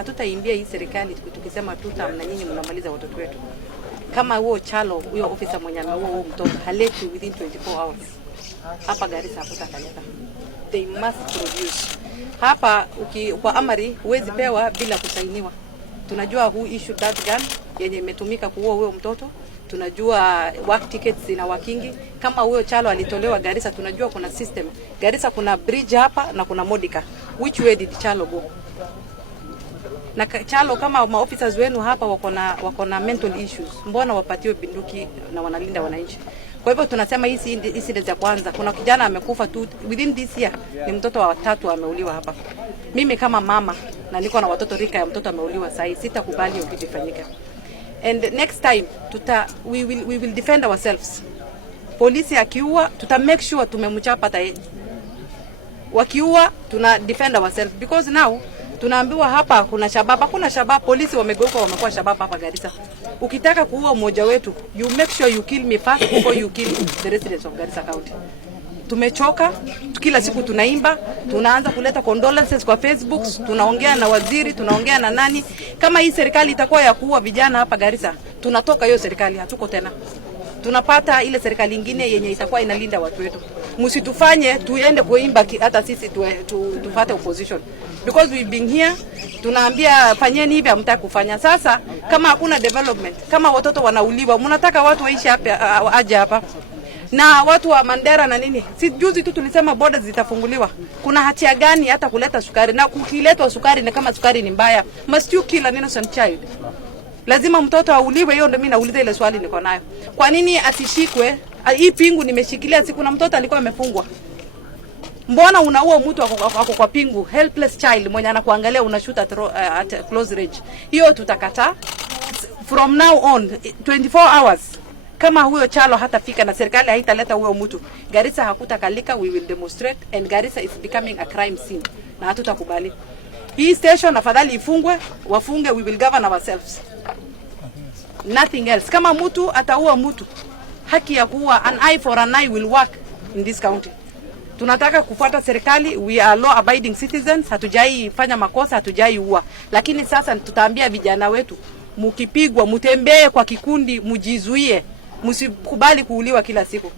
Hatutaimbia hii serikali tukisema na nyinyi mnamaliza watoto wetu. Kama huo Chalo, huyo officer mwenye ameua huo mtoto haleti within 24 hours. Hapa Garissa hakutakaleta. They must produce. Hapa kwa amari huwezi pewa bila kusainiwa. Tunajua who issued that gun yenye imetumika kuua huyo mtoto. Tunajua work tickets na wakingi. Kama huyo Chalo alitolewa Garissa, tunajua kuna system. Garissa kuna bridge hapa na kuna Modika. Which way did Chalo go? Na Chalo, kama maofficers wenu hapa wako na mental issues, mbona wapatiwe bunduki na wanalinda wananchi? Kwa hivyo tunasema hii incident ya kwanza, kuna kijana amekufa tu within this year, ni mtoto wa 3 ameuliwa hapa. Mimi kama mama na niko na watoto rika ya mtoto ameuliwa sasa, sitakubali hiyo kitu ifanyike. And next time we will defend ourselves. Polisi akiua make sure tumemchapa hata yeye. Wakiua tuna defend ourselves because now tunaambiwa hapa kuna shabab, kuna shabab, polisi wamegeuka wamekuwa shabab hapa Garissa. Ukitaka kuua mmoja wetu, you make sure you kill me first before you kill the residents of Garissa County. Tumechoka, kila siku tunaimba, tunaanza kuleta condolences kwa Facebook, tunaongea na waziri, tunaongea na nani. Kama hii serikali itakuwa ya kuua vijana hapa Garissa, tunatoka hiyo serikali, hatuko tena. Tunapata ile serikali nyingine yenye itakuwa inalinda watu wetu. Msitufanye tuende kuimba hata sisi tupate opposition. Because we've been here, tunaambia fanyeni hivi, hamtaki kufanya. Sasa kama hakuna development, kama watoto wanauliwa, mnataka watu waishi hapa aje hapa? Na watu wa Mandera na nini? Si juzi tu tulisema borders zitafunguliwa. Kuna hatia gani hata kuleta sukari? Na kukiletwa sukari ni kama sukari ni mbaya. Must you kill an innocent child? Lazima mtoto auliwe? Hiyo ndio mimi nauliza, ile swali niko nayo. Kwa nini asishikwe? Hii pingu nimeshikilia, siku na mtoto alikuwa amefungwa. Mbona unaua mtu wako kwa pingu, helpless child mwenye anakuangalia, unashoot at close range? Hiyo tutakataa. From now on 24 hours kama huyo Chalo hatafika na serikali haitaleta huyo mtu, Garissa hakutakalika. We will demonstrate and Garissa is becoming a crime scene na hatutakubali. Hii station afadhali ifungwe, wafunge, we will govern ourselves. Nothing else. Kama mtu ataua mtu, haki ya kuua, an eye for an eye will work in this county. Tunataka kufuata serikali, we are law abiding citizens, hatujai fanya makosa, hatujai ua. Lakini sasa tutaambia vijana wetu, mkipigwa mtembee kwa kikundi, mjizuie, msikubali kuuliwa kila siku.